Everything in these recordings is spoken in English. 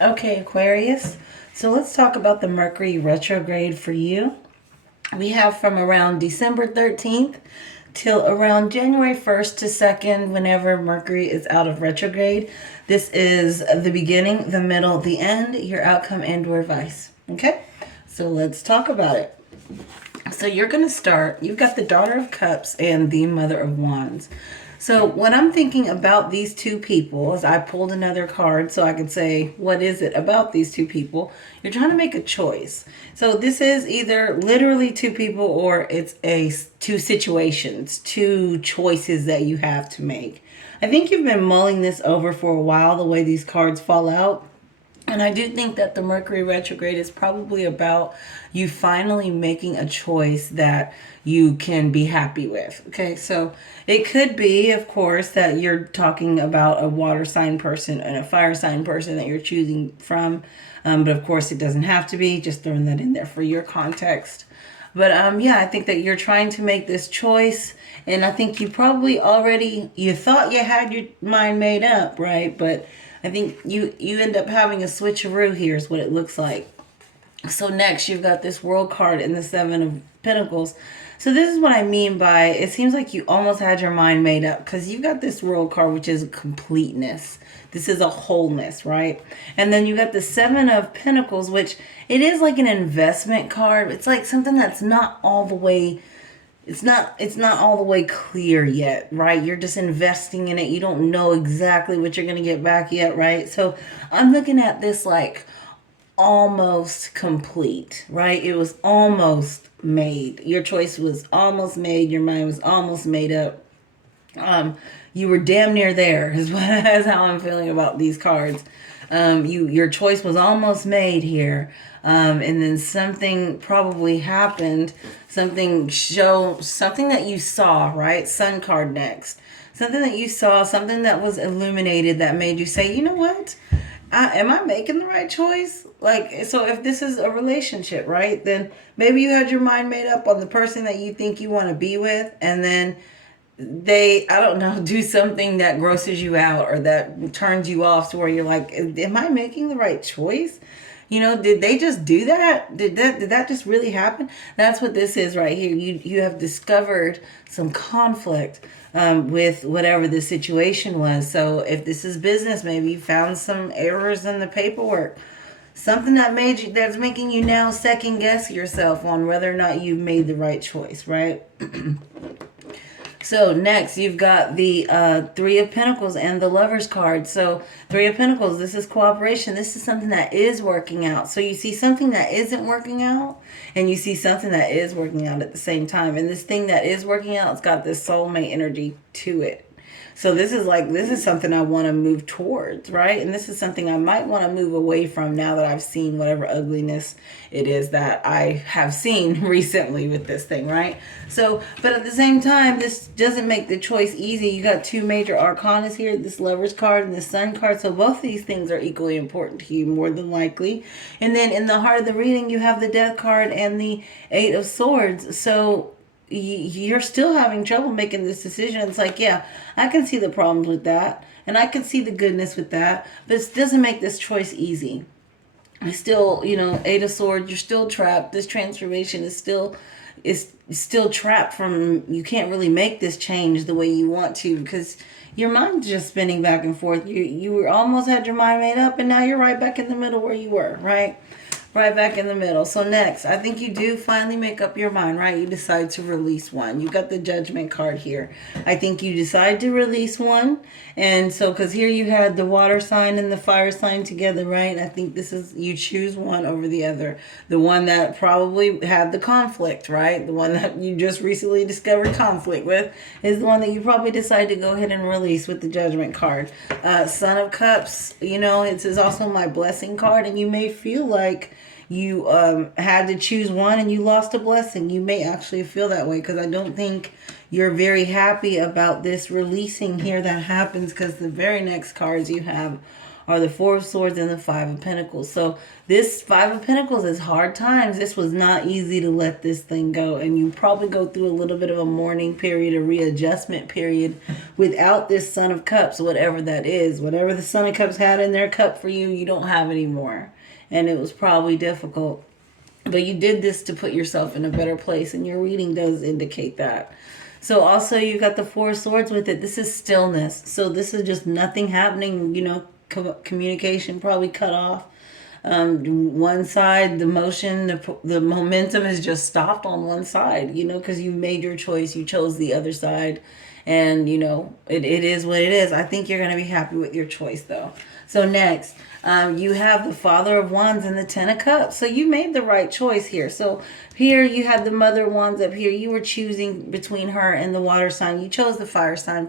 Okay, Aquarius. So let's talk about the Mercury retrograde for you. We have from around December 13th till around January 1st to 2nd, whenever Mercury is out of retrograde. This is the beginning, the middle, the end, your outcome, and or advice. Okay? So let's talk about it. So you're going to start, you've got the Daughter of Cups and the Mother of Wands. So what I'm thinking about these two people is I pulled another card so I could say, what is it about these two people? You're trying to make a choice. So this is either literally two people or it's two situations, two choices that you have to make. I think you've been mulling this over for a while, the way these cards fall out. And I do think that the Mercury retrograde is probably about you finally making a choice that you can be happy with. Okay, so it could be, of course, that you're talking about a water sign person and a fire sign person that you're choosing from. But of course, it doesn't have to be, just throwing that in there for your context. But yeah, I think that you're trying to make this choice, and I think you probably already you thought you had your mind made up, right? But I think you end up having a switcheroo here is what it looks like. So next you've got this World card in the Seven of Pentacles. So this is what I mean by it seems like you almost had your mind made up because you've got this World card, which is completeness. This is a wholeness, right? And then you got the Seven of Pentacles, which it is like an investment card. It's like something that's not all the way it's not all the way clear yet, right? You're just investing in it. You don't know exactly what you're going to get back yet, right? So I'm looking at this like almost complete, right? It was almost made. Your choice was almost made. Your mind was almost made up. You were damn near there is how I'm feeling about these cards. Your choice was almost made here. And then something probably happened, something that you saw, right? Sun card next. Something that you saw, something that was illuminated that made you say, you know what? Am I making the right choice? Like, so if this is a relationship, right? Then maybe you had your mind made up on the person that you think you want to be with, and then they, I don't know, do something that grosses you out or that turns you off to where you're like, am I making the right choice? Did they just do that? Did that just really happen? That's what this is right here. You have discovered some conflict with whatever the situation was. So if this is business, maybe you found some errors in the paperwork. Something that's making you now second guess yourself on whether or not you made the right choice, right? So next, you've got the Three of Pentacles and the Lover's card. So Three of Pentacles, this is cooperation. This is something that is working out. So you see something that isn't working out, and you see something that is working out at the same time. And this thing that is working out, it's got this soulmate energy to it. So this is something I want to move towards, right? And this is something I might want to move away from now that I've seen whatever ugliness it is that I have seen recently with this thing, right? So, but at the same time, this doesn't make the choice easy. You got two major arcanas here, this Lover's card and the Sun card. So both of these things are equally important to you, more than likely. And then in the heart of the reading, you have the Death card and the Eight of Swords. So you're still having trouble making this decision. It's like, yeah, I can see the problems with that, and I can see the goodness with that, but it doesn't make this choice easy. It's still, Eight of Swords, you're still trapped. This transformation is still trapped from, you can't really make this change the way you want to because your mind's just spinning back and forth. You were almost had your mind made up, and now you're right back in the middle where you were, right? Right back in the middle. So next, I think you do finally make up your mind, right? You decide to release one. You got the Judgment card here. I think you decide to release one. And so, because here you had the water sign and the fire sign together, right? I think you choose one over the other. The one that probably had the conflict, right? The one that you just recently discovered conflict with is the one that you probably decide to go ahead and release with the Judgment card. Son of Cups, it is also my blessing card, and you may feel like you had to choose one and you lost a blessing. You may actually feel that way because I don't think you're very happy about this releasing here that happens, because the very next cards you have are the Four of Swords and the Five of Pentacles. So this Five of Pentacles is hard times. This was not easy to let this thing go. And you probably go through a little bit of a mourning period, a readjustment period without this Son of Cups, whatever that is. Whatever the Son of Cups had in their cup for you, you don't have anymore. And it was probably difficult. But you did this to put yourself in a better place. And your reading does indicate that. So also you got the Four of Swords with it. This is stillness. So this is just nothing happening, you know, communication probably cut off. One side, the motion, the momentum has just stopped on one side, you know, because you made your choice. You chose the other side. And, you know, it is what it is. I think you're going to be happy with your choice, though. So next, you have the Father of Wands and the Ten of Cups. So you made the right choice here. So here you have the Mother of Wands up here. You were choosing between her and the water sign. You chose the fire sign,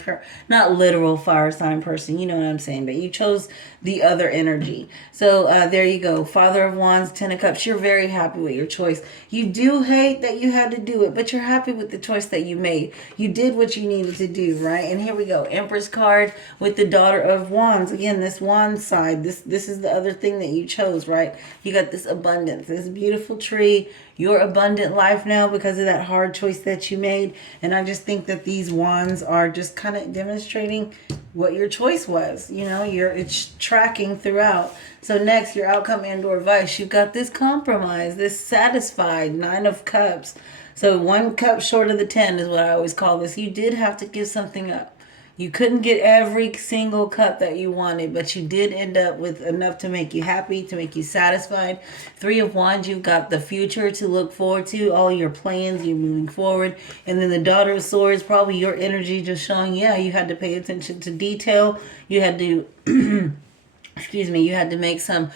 not literal fire sign person. You know what I'm saying. But you chose the other energy. So there you go. Father of Wands, Ten of Cups. You're very happy with your choice. You do hate that you had to do it, but you're happy with the choice that you made. You did what you needed to do, right? And here we go. Empress card with the Daughter of Wands. Again, this wand side. This is the other thing that you chose, right? You got this abundance, this beautiful tree, your abundant life now because of that hard choice that you made. And I just think that these wands are just kind of demonstrating what your choice was. You know, it's tracking throughout. So next, your outcome and or advice. You've got this compromise, this satisfied, Nine of Cups. So 1 cup short of the 10 is what I always call this. You did have to give something up. You couldn't get every single cup that you wanted, but you did end up with enough to make you happy, to make you satisfied. 3 of Wands, you've got the future to look forward to, all your plans, you're moving forward. And then the Daughter of Swords, probably your energy just showing, yeah, you had to pay attention to detail. You had to... excuse me, you had to make some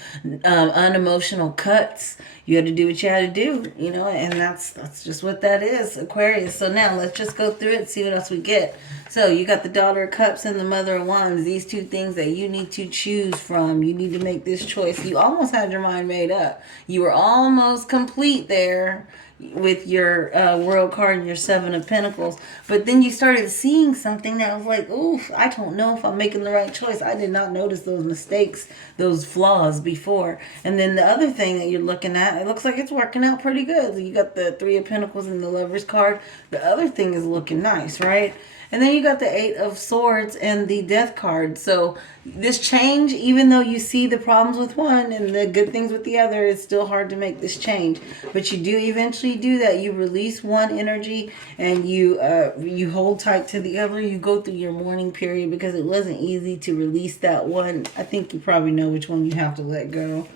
unemotional cuts. You had to do what you had to do, you know, and that's just what that is, Aquarius. So now let's just go through it and see what else we get. So you got the Daughter of Cups and the Mother of Wands, these two things that you need to choose from. You need to make this choice. You almost had your mind made up. You were almost complete there with your World card and your Seven of Pentacles. But then you started seeing something that was like, oof, I don't know if I'm making the right choice. I did not notice those mistakes, those flaws before. And then the other thing that you're looking at, it looks like it's working out pretty good. You got the Three of Pentacles and the Lover's card. The other thing is looking nice, right? And then you got the Eight of Swords and the Death card. So this change, even though you see the problems with one and the good things with the other, it's still hard to make this change. But you do eventually do that. You release one energy and you hold tight to the other. You go through your mourning period because it wasn't easy to release that one. I think you probably know which one you have to let go.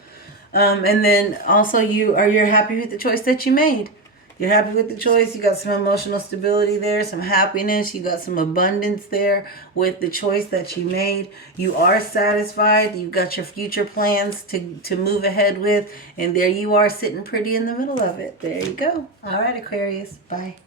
And then also you're happy with the choice that you made. You're happy with the choice. You got some emotional stability there, some happiness. You got some abundance there with the choice that you made. You are satisfied. You've got your future plans to move ahead with. And there you are sitting pretty in the middle of it. There you go. All right, Aquarius. Bye.